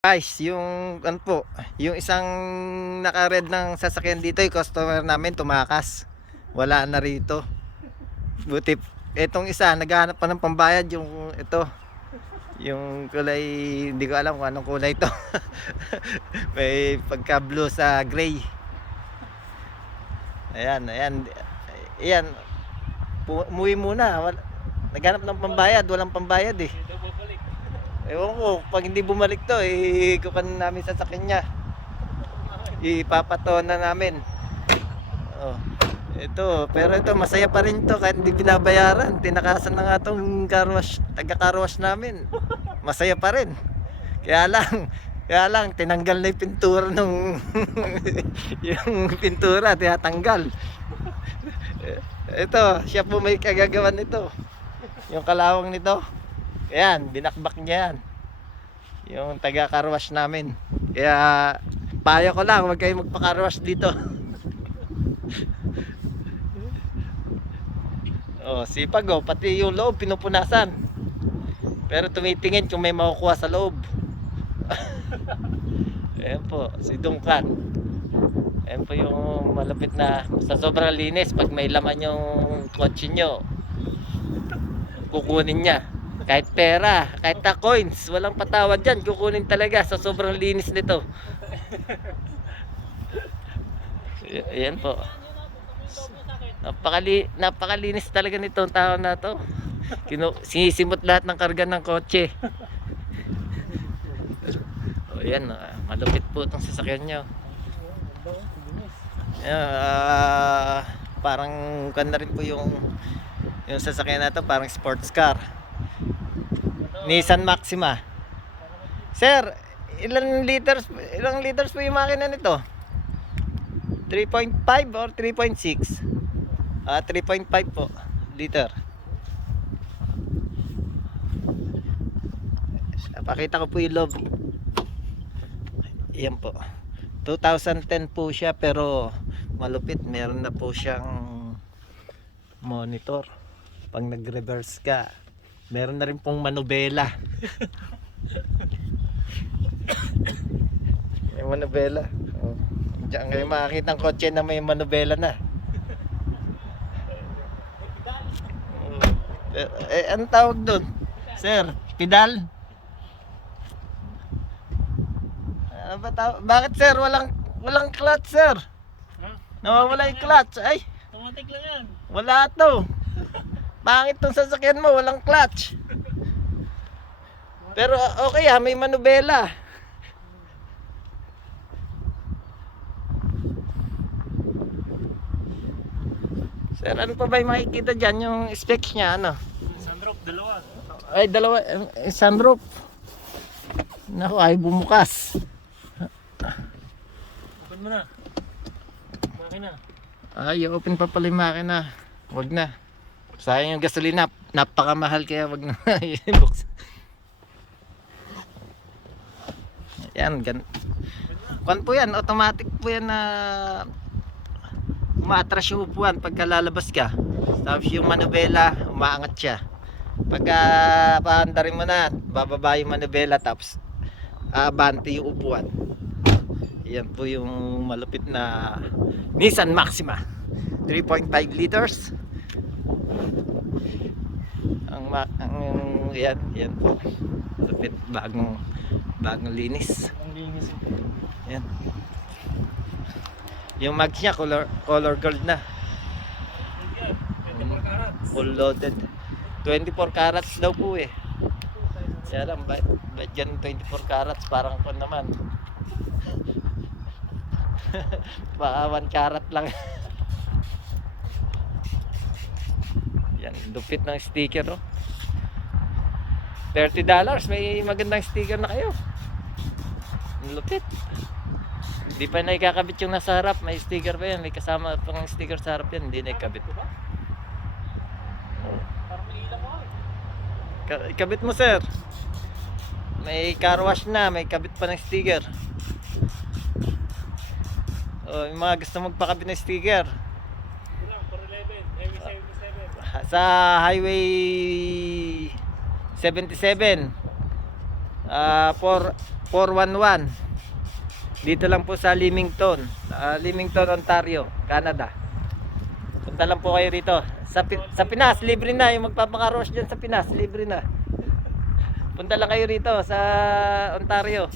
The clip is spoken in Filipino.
Guys, yung ano po, yung isang naka-red ng sasakyan dito, yung customer namin tumakas. Wala na rito. Buti etong isa naghahanap pa ng pambayad, yung ito. Yung kulay, hindi ko alam kung anong kulay ito. May pagka blue sa gray. Ayan, ayan. Ayan. Umuwi muna. Naghanap ng pambayad, walang pambayad eh. Ewan ko, pag hindi bumalik to, kukunin namin sa sakin niya. Ipapato na namin. Oh. Ito, pero ito masaya pa rin to kahit hindi binabayaran. Tinakasan na nga tong car wash, taga-car wash namin. Masaya pa rin. Kaya lang tinanggal na yung pintura nung yung pintura tinatanggal. Ito, siya po may kagagawan nito. Yung kalawang nito. Ayan, binakbak niya yan. Yung taga-car wash namin. Kaya payo ko lang, huwag kayo magpa-car wash dito. Oh, sipag oh, pati yung loob pinupunasan. Pero tumitingin kung may makukuha sa loob. Ayan po, si Dungkan. Ayan po yung malapit na sa sobrang linis. Pag may laman yung kotse nyo, kukunin niya. Kahit pera, kahit na coins, walang patawad dyan. Kukunin talaga sa sobrang linis nito. Ayan po. Napakalinis talaga nitong tao na to. Sinisimot lahat ng karga ng kotse. O yan, malupit po itong sasakyan nyo. Parang kanda rin po yung sasakyan na to, parang sports car. Nissan Maxima. Sir, ilang liters po yung makina nito? 3.5 or 3.6? 3.5 po liter. Pakita ko po yung loob. Yan po. 2010 po siya pero malupit. Meron na po siyang monitor. Pag nag-reverse ka, meron na rin pong manubela. May manubela. Oh. Diyan kayo makakita ang kotse na may manubela na. Anong tawag doon? Sir, pedal? Ano ba tawag? Bakit sir? Walang clutch sir. Nawawala yung clutch. Ay, automatic lang yan. wala to. Pangit tong sasakyan mo, walang clutch. Pero okay may manubela. Sir, ano pa ba yung makikita dyan? Yung specs niya, ano? Sunroof, dalawa. Ay, dalawa. Sunroof. Naku, ay bumukas. Open mo na. Makina. Ay, open pa pala yung makina. Wag na. Sayang yung gasolina. Napakamahal kaya wag na. Buksan. Yan, Kwan po yan, automatic po yan na umaatras yung upuan pagka lalabas ka. Tapos yung manubela, umaangat siya. Pagka paandarin mo na, bababa yung manubela tapos aabante yung upuan. Yan po yung malupit na Nissan Maxima 3.5 liters. Yan po. Malupit, bagong linis. Ang linis ito. Yan. Yung mags niya color gold na. 24 carats. Full loaded. 24 carats daw po eh. Kaya lang ba't dyan 24 carats parang po naman. Baka 1 carat lang. Yan, lupit ng sticker oh. $30, may magandang sticker na kayo. Lupit. Hindi pa na ikakabit yung nasa harap. May sticker pa yan. May kasama pang sticker sa harap yan. Hindi na ikabit. Parang may ilang mo. Ikabit mo sir. May car wash na. May kabit pa ng sticker. Oh, yung mga gusto magpakabit ng sticker. Ilang, 411, Highway 77. Sa Highway 77. 411. Dito lang po sa Leamington, Ontario, Canada. Punta lang po kayo rito. Sa Pinas, libre na. Yung magpapakaros dyan sa Pinas, libre na. Punta lang kayo rito sa Ontario.